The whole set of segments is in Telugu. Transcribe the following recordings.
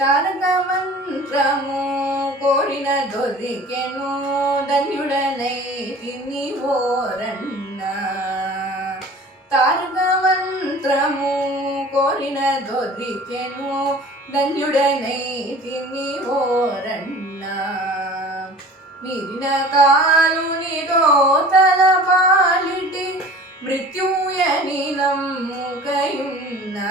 తారక మంత్రము కోరిన దొరికెను ధన్యుడనైతిని ఓరన్న. తారక మంత్రము కోరిన దొరికెను ధన్యుడనైతిని ఓరన్న. మీరిన కాలునితో తలపాలిటి మృత్యుయని నమ్ముకయున్నా.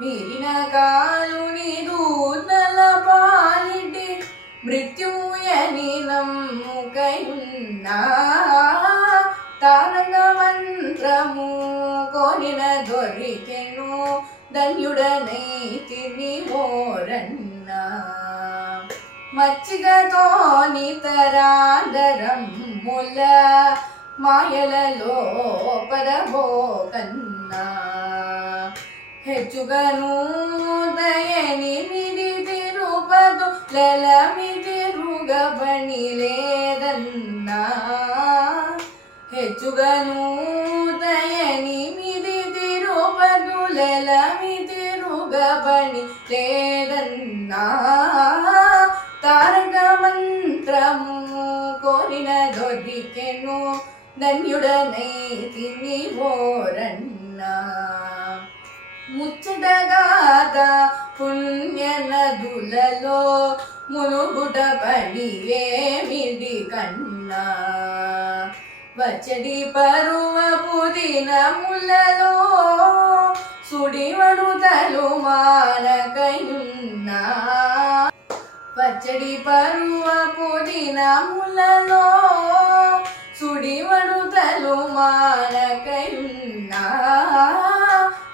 మీరిన కాలుని దూతల పాలిటి మృత్యుయని నమ్ముకయున్నా. తారక మంత్రము కోరిన దొరికెను ధన్యుడనైతిని ఓరన్న. మచ్చిగతో నితరాందరముల మాయలలో పరబోకన్నా. ಹೆಚ್ಚುಗನು ದಯನಿಮಿದಿ ತಿರುಪದು ಲಲಮಿ ತಿರುಗ ಬಣಿಲೇದನ್ನ. ಹೆಚ್ಚುಗನು ದಯನಿಮಿದಿ ತಿರುಪದು ಲಲಮಿ ತಿರುಗ ಬಣಿಲೇದನ್ನ. తారక మంత్రము కోరిన దొరికెను ధన్యుడనైతిని ఓరన్న. ముచ్చటగాద పుణ్య నదులలో మునుగుట పడియేమిడి కన్నా. వచ్చడి పరువపు దినములలో సుడివడుతలు మానకయున్నా. వచ్చడి పరువపు దినములలో సుడివడుతలు మానకయున్నా.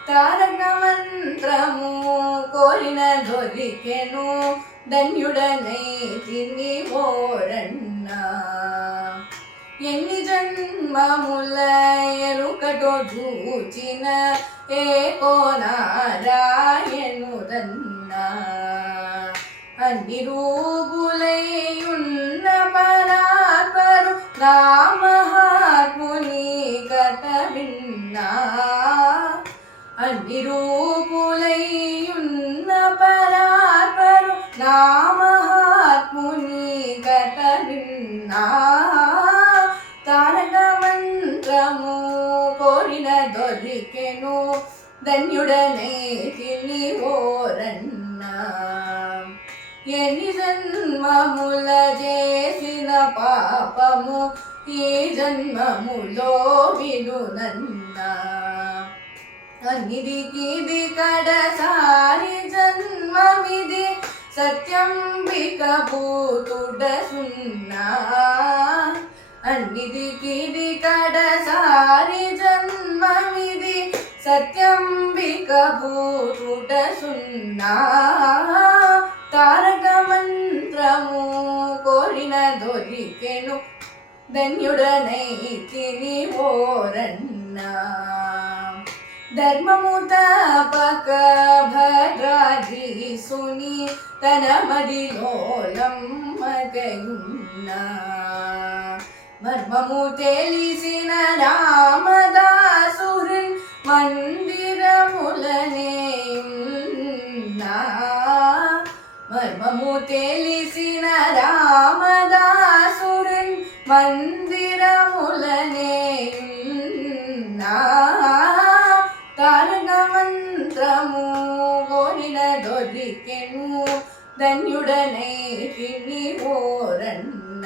తారక మంత్రము కోరిన దొరికెను ధన్యుడనైతిని ఓరన్న. ఎన్ని జన్మముల ఎరుకటో చూచిన ఏకో నారాయణుడన్న. అన్ని రూపులైయున్న పరాత్పరు నా మహాత్ముని కథ విన్నా. అన్ని రూపులైయున్న పరాత్పరు నా మహాత్ముని కథ విన్నా. తారక మంత్రము కోరిన దొరికెను ధన్యుడనైతిని ఓరన్న. ఎన్ని జన్మముల చేసిన పాపము ఈ జన్మములో విడునన్న. అన్నిటికిది కడసారి జన్మమిది సత్యంబిక భూతుడ సున్నా. అన్నిటికిది కడసారి జన్మమిది సత్యంబిక భూతుడ సున్నా. తారక మంత్రము కోరిన దొరికెను ధన్యుడనైతిని ఓరన్న. ధర్మము తపక భద్రాధీసుని తన మదిలోలమ్మగయున్నా. మర్మము తెలిసిన రామదాసురిన్ మందిరములనేయున్నా. మర్మము తెలిసిన రామదాసురిన్ మందిరములనేయున్నా. తారక మంత్రము కోరిన దొరికెను ధన్యుడనైతిని ఓరన్న.